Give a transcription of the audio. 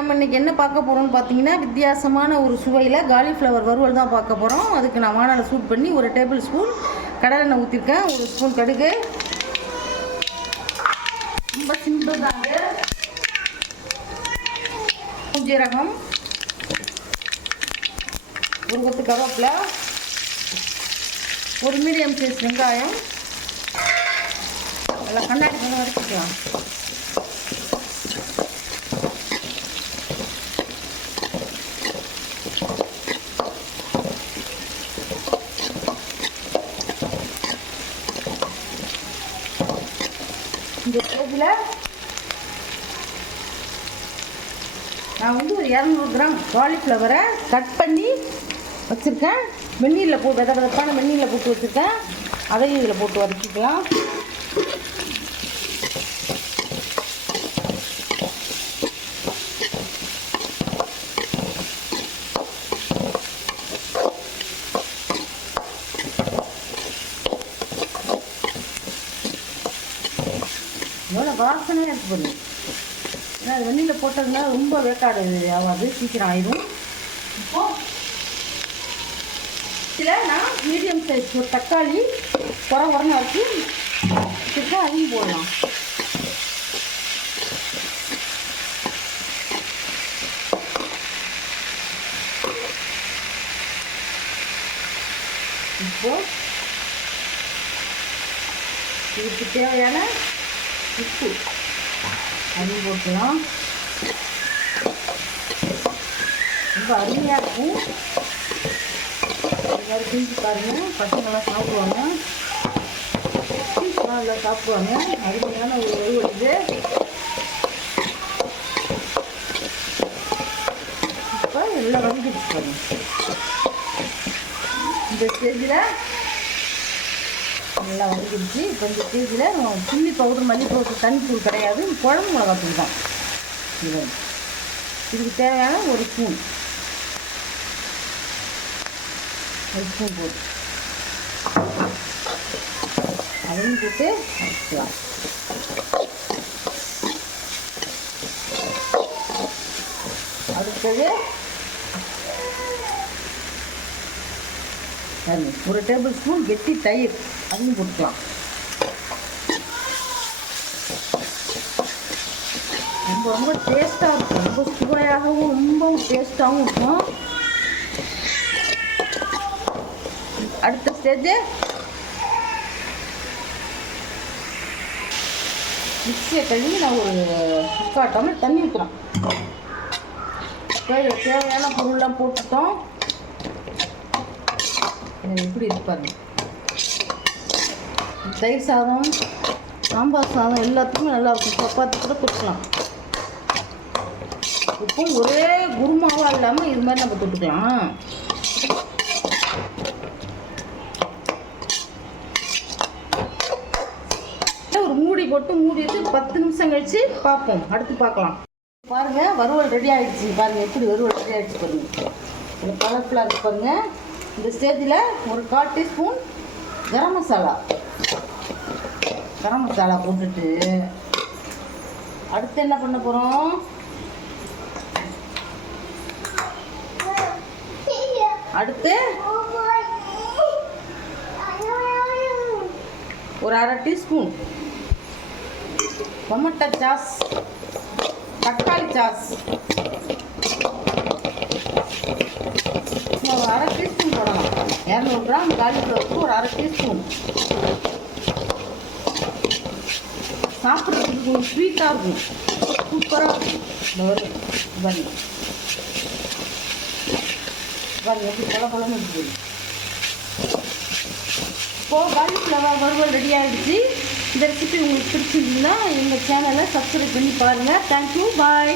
நம்ம இன்றைக்கி என்ன பார்க்க போகிறோம்னு பார்த்தீங்கன்னா வித்தியாசமான ஒரு சுவையில் காலிஃப்ளவர் வறுவல் தான் பார்க்க போகிறோம். அதுக்கு நான் வானலை சூட் பண்ணி ஒரு டேபிள் ஸ்பூன் கடலெண்ணெய் ஊற்றிருக்கேன். ஒரு ஸ்பூன் கடுகு, ரொம்ப சிம்பிள் தாங்க, ஜீரகம், ஒரு கொத்து கருவேப்பிலை, ஒரு மீடியம் சைஸ் வெங்காயம், நல்லா கண்ணாடி பண்ண வரைக்கும். இந்த ஸ்டேஜில் நான் வந்து ஒரு 200 கிராம் காலிஃப்ளவரை கட் பண்ணி வச்சுருக்கேன். வெந்நீரில் போட்டு விதவிதப்பான வெந்நீரில் போட்டு வச்சுருக்கேன். அதையும் இதில் போட்டு வதக்கிக்கலாம். எவ்வளோ வாசனையாக இருக்கு பாருங்க. ஏன்னா அது வெந்நீரில் போட்டதுனால ரொம்ப வேக்காடு ஆகாது, சீக்கிரம் ஆயிடும். இப்போது இதில் நான் மீடியம் சைஸ் ஒரு தக்காளி உரன்னு வச்சு வச்சுருக்கேன். அதையும் போடலாம். இப்போது இதுக்கு தேவையான உப்பு அதையும் போட்டுக்கலாம். ரொம்ப அருமையாக இருக்கும். எல்லோரும் செஞ்சு பாருங்கள். பசங்களாம் சாப்பிடுவாங்க, நல்லா சாப்பிடுவாங்க. அருமையான ஒரு வறுவல் இது. இப்போ எல்லாம் வதக்கிட்டு பாருங்க. இந்த ஸ்டேஜில் நல்லா வதக்கிடுச்சு. இப்போ இந்த ஸ்டேஜில் சில்லி பவுடர், மல்லி பவுடர், தனித்தூள் கிடையாது, குழம்பு மிளகாத்தூள் தான். இதுக்கு தேவையான ஒரு ஸ்பூன் போட்டு அதையும் போட்டு வச்சுக்கலாம். அடுத்தது ஒரு டேபிள் ஸ்பூன் கெட்டி தயிர், அதையும் போட்டுக்கலாம். ரொம்ப ரொம்ப டேஸ்ட்டாக இருக்கும். ரொம்ப சுவையாகவும் ரொம்பவும் டேஸ்ட்டாகவும் இருக்கும். அடுத்த ஸ்டேஜு மிக்சியை கழுவி நான் ஒரு 3/4 டம்ளர் தண்ணி ஊற்றுறேன். தேவையான பொருள்லாம் போட்டுட்டோம். எப்படி இருப்பாருங்க. தயிர் சாதம், சாம்பார் சாதம் எல்லாத்துக்குமே நல்லாயிருக்கும். சப்பாத்தி கூட கொடுக்கலாம். இப்போ ஒரே குருமாவாக இல்லாமல் இது மாதிரி நம்ம தொட்டுக்கலாம். ஒரு மூடி போட்டு மூடி வச்சு 10 நிமிஷம் கழிச்சு பார்ப்போம். அடுத்து பார்க்கலாம். பாருங்கள், வறுவல் ரெடி ஆகிடுச்சு. பாருங்கள் எப்படி வறுவல் ரெடி ஆகிடுச்சு பாருங்கள். இது கலர்ஃபுல்லாக இருக்குது பாருங்கள். இந்த ஸ்டேஜில் ஒரு 1/4 டீஸ்பூன் கரம் மசாலா போட்டுட்டு அடுத்து என்ன பண்ண போகிறோம்? அடுத்து ஒரு 1/2 டீஸ்பூன் டொமேட்டோ சாஸ், தக்காளி சாஸ், ஒரு 1/2 டீஸ்பூன் போடலாம். 200 கிராம் காலிஃப்ளவருக்கு ஒரு 1/2 டீஸ்பூன். சாப்பிட்றதுக்கு கொஞ்சம் ஸ்வீட்டாக இருக்கும், சூப்பராக இருக்கும். இந்த வரும் பாருங்க எப்படி பழப்பழம்னு இருக்குது. இப்போது காலிஃப்ளவர் வறுவல் ரெடி ஆகிடுச்சு. இந்த ரெசிபி உங்களுக்கு பிடிச்சிருந்தீங்கன்னா எங்கள் சேனலை சப்ஸ்கிரைப் பண்ணி பாருங்கள். தேங்க்யூ, பாய்.